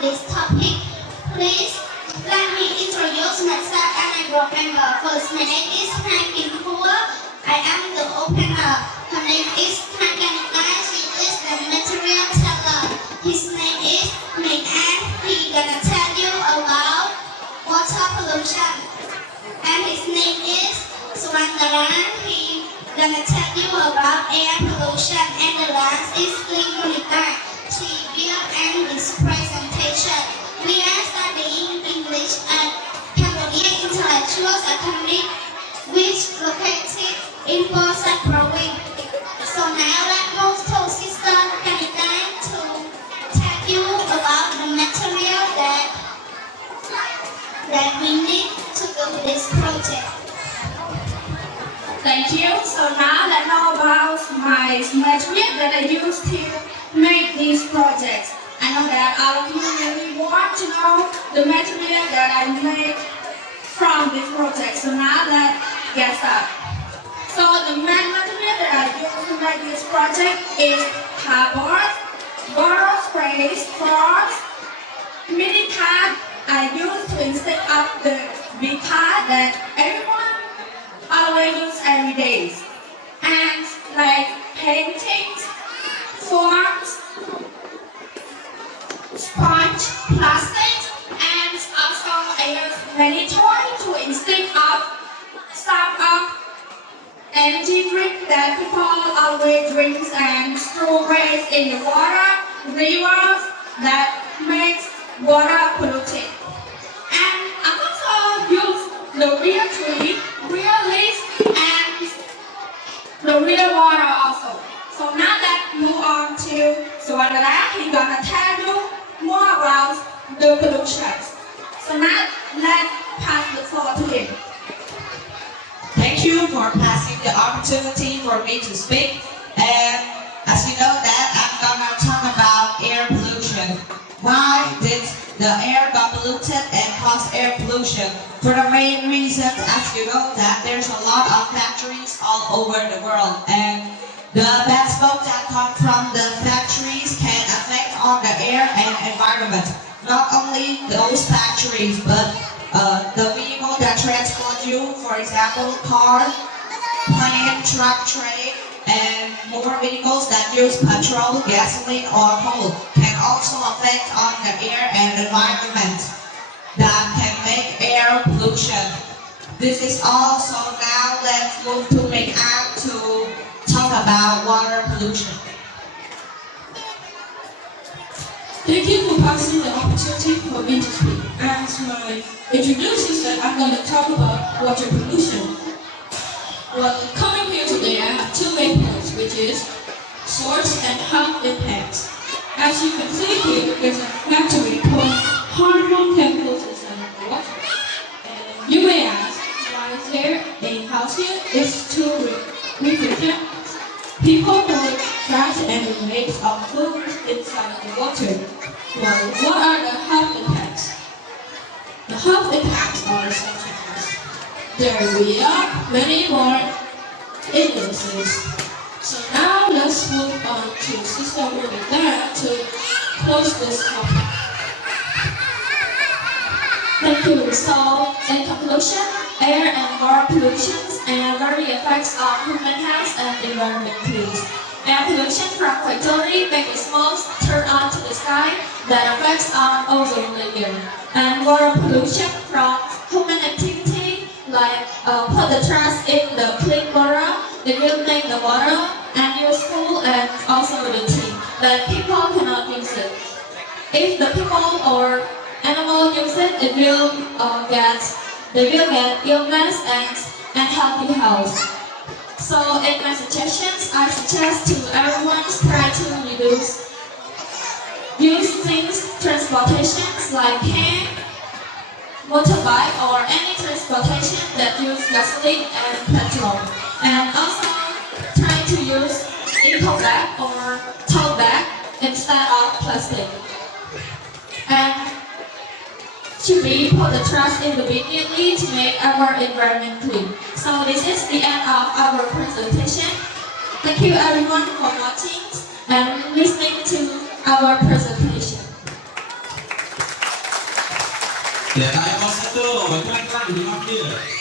this topic. Please let me introduce myself and my group member. First, my name is Han Kim Hua. I am the opener. Her name is Han Kanika. She is the material teller. His name is Min An. He gonna tell you about water pollution. And his name is Suwandaran. He gonna tell you about air pollution. And the last is Ling Monica. She will end this presentation. We are studying English at Cambodia Intellectuals Academy, which located in Bosak Province. So now let's move to Sister Kanika to tell you about the material that we need to do this project. Thank you. So now let's know about my material that I used to make these projects. I know that all of you really want to know the material that I made from this project. So now let's get started. So the main material that I used to make this project is cardboard, bottle sprays, straws, mini card I used to instead of the big card that everyone always use every day. And like paintings, forms, sponge, plastic, and also I use many toys to instead of some of energy drink that people always drink and strawberries in the water, rivers that makes water polluted. And I also use the real tree, real leaves, and the real water also. So now let's move on to Suwandara. He's gonna tell you more about the pollution. So now let's pass the floor to him. Thank you for passing the opportunity for me to speak. And as you know that I'm gonna talk about air pollution. Why did the air got polluted and cause air pollution? For the main reason, as you know that there's a lot of factories all over the world, and the bad smoke that come from the factories can affect on the air and environment. Not only those factories, but the vehicle that transport you, for example, car, plane, truck, train, and more vehicles that use petrol, gasoline, or coal can also affect on the air and environment that can make air pollution. This is all, so now let's move to make out to talk about water pollution. Thank you for passing the opportunity for me to speak. As my introduction said, I'm going to talk about water pollution. Well, coming here today, I have two main points, which is source and health impacts. As you can see here, there's a factory pouring harmful chemicals inside the water. And you may ask, why is there a house here? It's to refrigerate. People throw trash and waste of food inside the water. Well, what are the health impacts? The health impacts are such as diarrhea, many more illnesses. So now let's move on to Sister Monica to close this topic. Thank you. So, in conclusion, air and water pollution and very effects on human health and environment please. Air pollution from factory make the smoke turn onto the sky that affects on ozone layer. And water pollution from human activity like put the trash in the clean water, it will make the water unuseful and also dirty that people cannot use it. If the people or animal use it, they will get illness and unhealthy health. So in my suggestions, I suggest to everyone try to use things transportations like can, motorbike or any transportation that use gasoline and petrol. And also try to use eco bag or tote bag instead of plastic. And should we put the trash in the bin immediately to make our environment clean. So this is the end of our presentation. Thank you everyone for watching and listening to our presentation. Để tại có sẽ tơ và căng căng thì ngon kia.